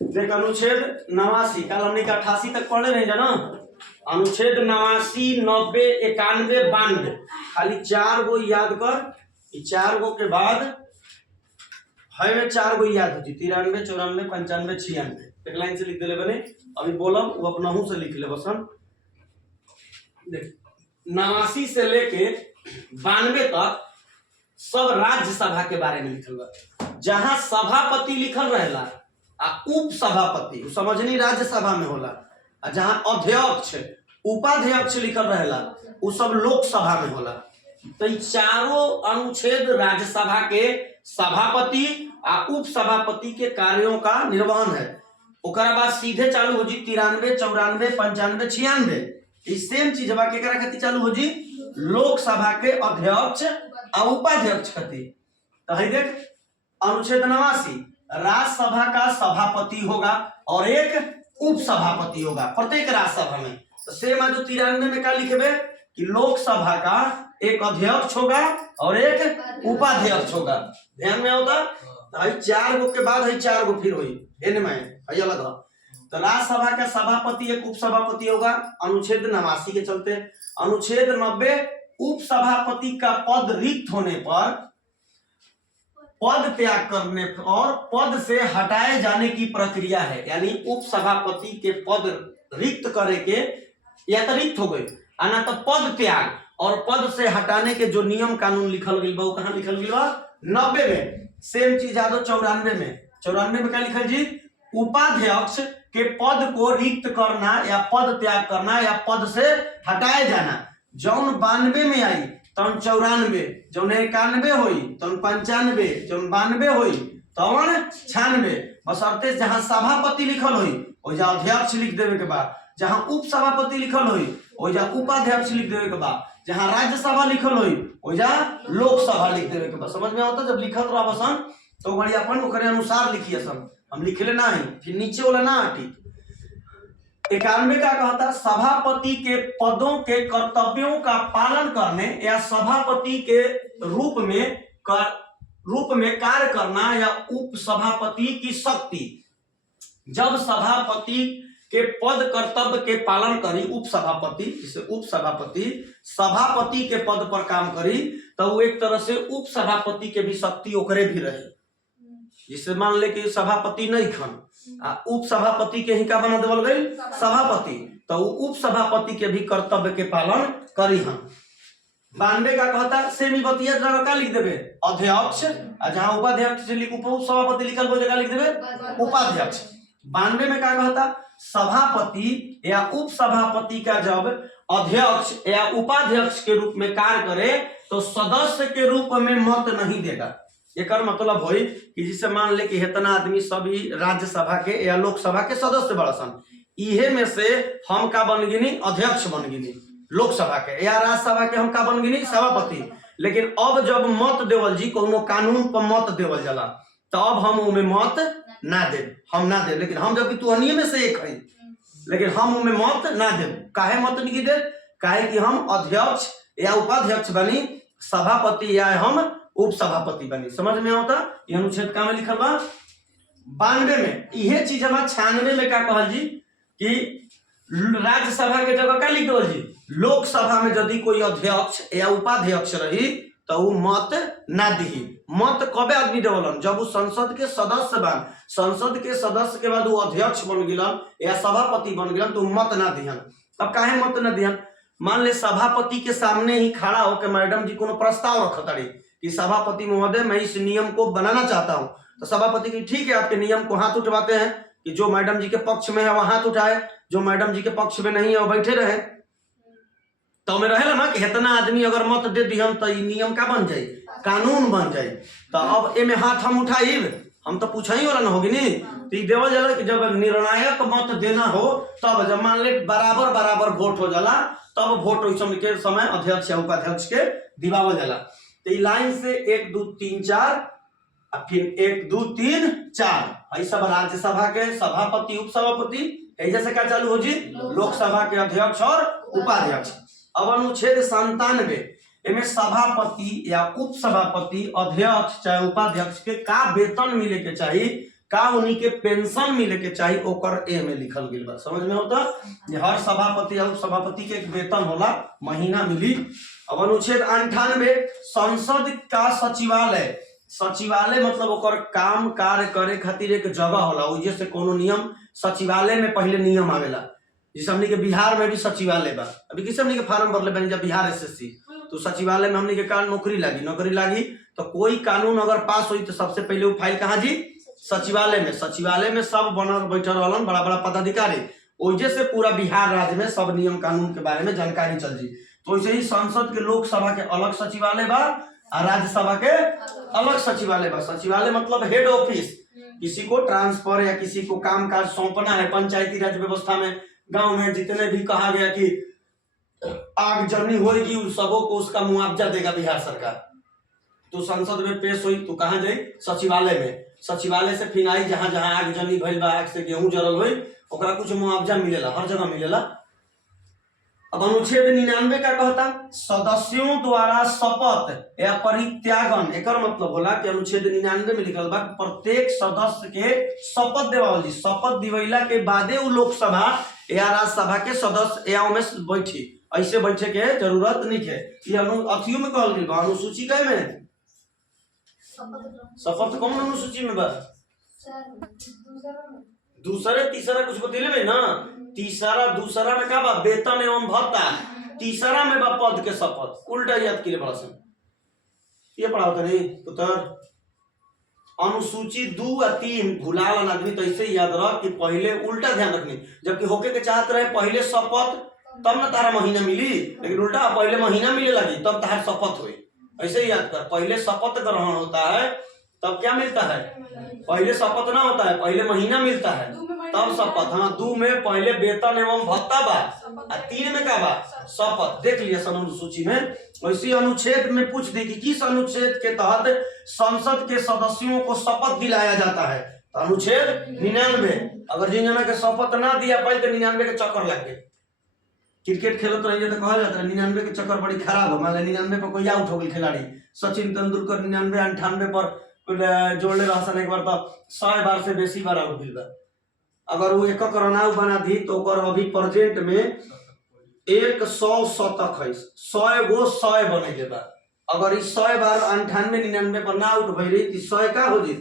देख अनुच्छेद 89 कल हमने 88 तक पढ़े नहीं जाना। अनुच्छेद 89, 90, 91, 92 खाली 4 गो याद कर। 4 गो के बाद है में 4 गो याद होती 93, 94, 95, 96 एक लाइन से लिख दे बने। अभी बोलम वो अपना हूं से लिख ले बसन। देख 89 से लेके 92 तक सब राज्यसभा के बारे में लिखल बा। जहां सभापति लिखल रहेला आ उप सभापति समझनी राज्यसभा में होला। आ जहां अध्यक्ष उपाध्यक्ष लिखल रहेला उ सब लोकसभा में होला। तो चारों अनुच्छेद राज्यसभा के सभापति आ उप सभापति के कार्यों का निर्वहन है। ओकरा बाद सीधे चालू हो जी 93, 94, 95, 96 सेम चीज बा के करा खातिर चालू हो जी लोकसभा के अध्यक्ष और उपाध्यक्ष खातिर। तो है देख अनुच्छेद 89 राज्यसभा का सभापति होगा और एक उप सभापति होगा प्रत्येक राज्यसभा में। तो सेम आज 93 में क्या लिखे कि लोकसभा का एक अध्यक्ष होगा और एक उपाध्यक्ष होगा। ध्यान में होता तो 4 गो के बाद 4 गो फिर हुई एन में अलग। तो राज्यसभा का सभापति एक उप सभापति होगा अनुच्छेद 89 के चलते। अनुच्छेद 90 उप सभापति का पद रिक्त होने पर पद त्याग करने और पद से हटाए जाने की प्रक्रिया है। यानी उप सभापति के पद रिक्त करे के या तो रिक्त हो गए आना तो पद त्याग और पद से हटाने के जो नियम कानून लिखल गई वो कहाँ लिखल गई 90 में। सेम चीज आ 94 में। 94 में क्या लिखल जी उपाध्यक्ष के पद को रिक्त करना या पद त्याग करना या पद से हटाए जाना। जौन 92 में आई तौन 94, जौन 91 हुई तौन 95, जौन 92 हुई तौन 96 बशर्ते जहां सभापति लिखल हुई वही अध्यक्ष लिख देवे के बाद, जहां उप सभापति लिखल हुई वही उपाध्यक्ष लिख देवे के बाद, जहां राज्यसभा लिखल हुई वही लोकसभा लिख देवे के बाद। समझ में आता जब लिखत रहा बसन तो बड़ी अपन ओकरे अनुसार लिखिए सन। हम लिखले ना है फिर नीचे वाला ना हटी। 91 का कहता सभापति के पदों के कर्तव्यों का पालन करने या सभापति के रूप में कार्य करना या उप सभापति की शक्ति। जब सभापति के पद कर्तव्य के पालन करी उप सभापति, जिसे उप सभापति सभापति के पद पर काम करी तो वो एक तरह से उप सभापति के भी शक्ति ओकरे भी रहे। जिसे मान ले कि सभापति नहीं खन उप सभापति के ही का बना देवल गई सभापति, तो उप सभापति के भी कर्तव्य के पालन करी हम। 92 का कहता सेमी बतिया जगह का लिख देवे अध्यक्ष, जहां उपाध्यक्ष लिख उप सभापति लिखल वो जगह लिख देवे उपाध्यक्ष। 92 में क्या कहता सभापति या उप सभापति का जब अध्यक्ष या उपाध्यक्ष के रूप में कार्य करे तो सदस्य के रूप में मत नहीं देगा। एक मतलब हो कि जिसे मान ले कि इतना आदमी सभी राज्यसभा के या लोकसभा के सदस्य बड़सन, इहे में से हम का बन गिनी अध्यक्ष बन गिनी लोकसभा के या राज्यसभा के हम का बन गिनी सभापति। लेकिन अब जब मत देवल जी कोनो कानून पर मत देवल जाला तो अब हम उनमें मत ना दे, हम ना दे। लेकिन हम जब तू में से एक है लेकिन हम उनमें मत ना दे। काहे मत नहीं दे? काहे कि हम अध्यक्ष या उपाध्यक्ष बनी, सभापति या हम उप सभापति बनी। समझ में आता ये अनुच्छेद का में लिखल बा 92 में। यह चीज हमारा 96 में क्या कहल जी कि राज्यसभा के जगह क्या लिख दो जी लोकसभा में यदि कोई अध्यक्ष या उपाध्यक्ष रही तो वो मत ना दी। मत कबे आदमी देवलन जब वो संसद के सदस्य बन, संसद के सदस्य के बाद वो अध्यक्ष बन गिलन या सभापति बन गिलन तो मत ना दिहन। अब काहे मत ना दिहन? मान ले सभापति के सामने ही खड़ा होकर मैडम जी कोनो प्रस्ताव रखतारी कि सभापति महोदय मैं इस नियम को बनाना चाहता हूं, तो सभापति की ठीक है आपके नियम को हाथ उठवाते हैं कि जो मैडम जी के पक्ष में है वह हाथ उठाए, जो मैडम जी के पक्ष में नहीं है वो बैठे रहे। तो में रहेला ना कि इतना आदमी अगर मत दे दी हम तो नियम का बन जाए कानून बन जाए। तो अब एमे हाथ हम उठाई हम तो पूछा ही वाला ना होगी नहीं तो देवल जाला कि जब निर्णायक मत देना हो तब जब मान ले बराबर बराबर वोट हो जाला तब वोट के समय अध्यक्ष या उपाध्यक्ष के दिवावल जाला। तो लाइन से 1 2 3 4 फिर 1 2 3 4 सब राज्यसभा के सभापति उप सभापति जैसे क्या चालू हो जी लोकसभा के अध्यक्ष और उपाध्यक्ष। अब अनुच्छेद 97 एमे सभापति या उप सभापति, अध्यक्ष चाहे उपाध्यक्ष के का वेतन मिले के चाहिए, का उन्हीं के पेंशन मिले के चाहिए, ओकर ए में लिखल गइल बा। समझ में होता कि हर सभापति या उप सभापति के एक वेतन होला, महीना मिली। अब अनुच्छेद 98 संसद का सचिवालय। सचिवालय मतलब ओकर काम कार्य करे खातिर एक जगह होला, ओजे से कोनो नियम सचिवालय में पहले नियम आवेला। जैसे हमनी के बिहार में भी सचिवालय बा, अभी किसी हमनी के फार्म भरले बनी जब बिहार एसएससी, तो सचिवालय में हमनी के का नौकरी लागी तो कोई कानून अगर पास हुई तो सबसे पहले वो फाइल कहाँ जी, सचिवालय में। सचिवालय में सब बनल बैठल रहलन बड़ा बड़ा पदाधिकारी, ओजे से पूरा बिहार राज्य में सब नियम कानून के बारे में जानकारी चल जी। तो वैसे ही संसद के लोकसभा के अलग सचिवालय बा और राज्यसभा के अलग सचिवालय बा। सचिवालय मतलब हेड ऑफिस, किसी को ट्रांसफर या किसी को काम काज सौंपना है पंचायती राज व्यवस्था में, गांव में जितने भी कहा गया कि आगजनी होगी उन सबों को उसका मुआवजा देगा बिहार सरकार, तो संसद में पेश हुई तो कहाँ जाई, सचिवालय में। सचिवालय से फिर आई जहां जहां आगजनी भइल बा, आग से गेहूं जरल हुई, ओकरा कुछ मुआवजा मिलेला, हर जगह मिलेला। अब अनुच्छेद 99 का कहता सदस्यों द्वारा शपथ या परित्यागन। एकर मतलब होला कि अनुच्छेद 99 में लिखल बा प्रत्येक सदस्य के शपथ देवावल जी। शपथ दिवैला के बादे उ लोकसभा या राज्यसभा के सदस्य या में बैठी, ऐसे बैठे के जरूरत नहीं है। ये अथियों में कहल गइल बा, अनुसूची का में शपथ कौन अनुसूची में बा, दूसरे तीसरा कुछ बतेले में ना, तीसरा दूसरा में का बा वेतन एवं भत्ता, तीसरा में बा पद के शपथ। उल्टा याद के लिए बड़ा सन ये पढ़ा होता नहीं पुत्र। अनुसूची 2 और 3 भुलाल आदमी तो ऐसे याद रख कि पहले उल्टा ध्यान रखनी, जबकि होके के चाहत रहे पहले शपथ तब ना तारा महीना मिली, लेकिन उल्टा पहले महीना मिले लगी तब तारा शपथ हुई। ऐसे ही याद कर, पहले शपथ ग्रहण होता है तब क्या मिलता है, पहले शपथ ना होता है, पहले महीना मिलता है तब शपथ। हाँ 2 में पहले वेतन एवं भत्ता बा और 3 में क्या बा शपथ। देख लिया सन अनुसूची में। वैसे अनुच्छेद में पूछ दी कि किस अनुच्छेद के तहत संसद के सदस्यों को शपथ दिलाया जाता है, तो अनुच्छेद 99। अगर जिन जना के शपथ ना दिया पाई तो 99 के चक्कर लग गए। क्रिकेट खेलत रहिए तो कहा जाता है 99 के चक्कर बड़ी खराब हो, मान लो 99 पर कोई आउट हो गई खिलाड़ी, सचिन तेंदुलकर 99 98 पर जोड़ले रहसन एक बार तो 100 बार से बेसी बार आउट हुई बा। अगर वो एक रन आउट बना दी तो अभी प्रेजेंट में 100 शतक है, 100 गो 100 बने बा। अगर 100 बार 98 99 पर ना आउट भई रही तो 100 का हो जी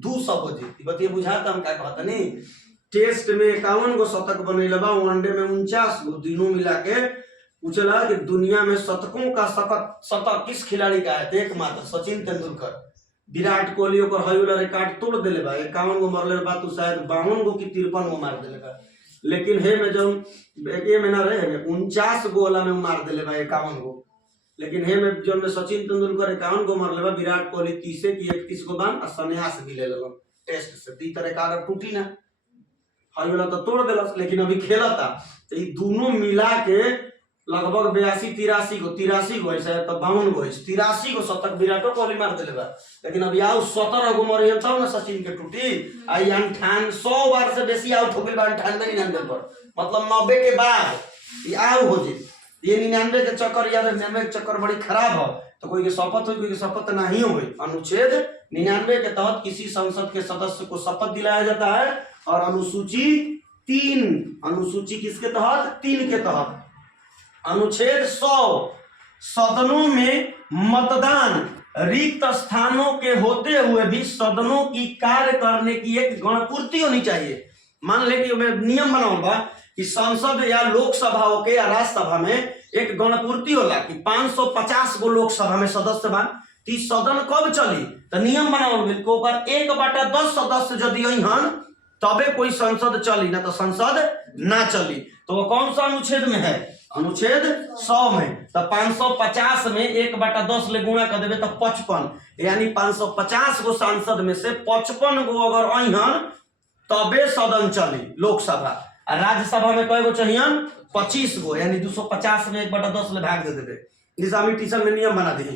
200 हो जी। बतिए बुझाता हम क्या कहता नहीं। टेस्ट में 51 गो शतक बनैले बा, वनडे में 49 गो, तीनों मिला के पूछला कि दुनिया में शतकों का शतक किस खिलाड़ी का है, एकमात्र सचिन तेंदुलकर। विराट कोहली ओकर हई वाला रिकॉर्ड तोड़ देले बा, 51 गो मारले बा, तो शायद 52 गो की 53 गो मार देले बा। लेकिन हे में जब एक में ना रहे में 49 गो वाला में मार देले बा 51 गो। लेकिन हे में जब में सचिन तेंदुलकर 51 गो मारले बा, विराट कोहली 30 की 31 गो बान और संन्यास भी ले लेलन टेस्ट से। ती तरह का टूटी ना, हई वाला तो तोड़ देलस, लेकिन अभी खेलता तो ये दोनों मिला के लगभग 82 83 गो ऐसा तो 52 गो 83 गो शतक विराट कोहली मार देले बा। लेकिन अभी आओ 17 गो मारे तब ना सचिन के टूटी। आई 100 बार से बेसी आउट हो गई 98 99 पर, मतलब 90 के बाद ये आओ हो जी। ये 99 के चक्कर याद 99 के चक्कर बड़ी खराब हो, तो कोई के शपथ हुई कोई के शपथ नहीं हुई। अनुच्छेद 99 के तहत किसी संसद के सदस्य को शपथ दिलाया जाता है। और अनुसूची 3, अनुसूची किसके तहत 3 के तहत अनुच्छेद 100 सदनों में मतदान रिक्त स्थानों के होते हुए भी सदनों की कार्य करने की एक गणपूर्ति होनी चाहिए। मान ले कि नियम बनाओ बा कि संसद या लोकसभा के या राज्यसभा में एक गणपूर्ति होला कि 550 गो लोकसभा में सदस्य बा, तो सदन कब चली तो नियम बनाओ गेल को 1/10 सदस्य यदि अहन तबे कोई संसद चली, ना तो संसद ना चली। तो वो कौन सा अनुच्छेद में है, अनुच्छेद 100 में। तो 550 में 1/10 ले गुणा कर देवे तो 55, यानी 550 गो सांसद में से 55 गो अगर अहन तबे सदन चली लोकसभा। और राज्यसभा में कई गो चाहिए 25 गो, यानी 250 में 1/10 ले भाग दे देवे। जैसे हम ट्यूशन में नियम बना दी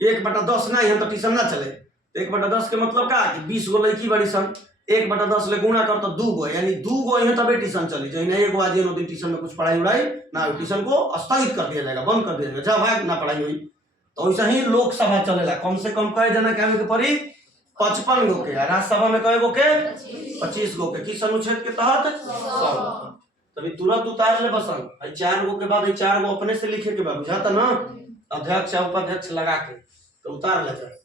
1/10 ना है तो ट्यूशन ना चले। 1/10 के मतलब का 20 गो लड़की बड़ी सन, 1/10 ले गुणा कर तो 2 गो, यानी 2 गो है तबे ट्यूशन चली जाए। नहीं एक आज दिन ट्यूशन में कुछ पढ़ाई उड़ाई ना, ट्यूशन को स्थगित कर दिया जाएगा, बंद कर दिया जाएगा, जब भाग ना पढ़ाई हुई। तो वैसे ही लोकसभा चलेला, कम से कम कई जना के आवे के पड़ी 55 गो के, राज्यसभा में कई गो के 25 गो के। किस अनुच्छेद के तहत 100। तभी तुरंत उतार ले बसन, 4 गो के बाद 4 गो अपने से लिखे के बाद, बुझाता ना, अध्यक्ष और उपाध्यक्ष लगा के तो उतार ले जाए।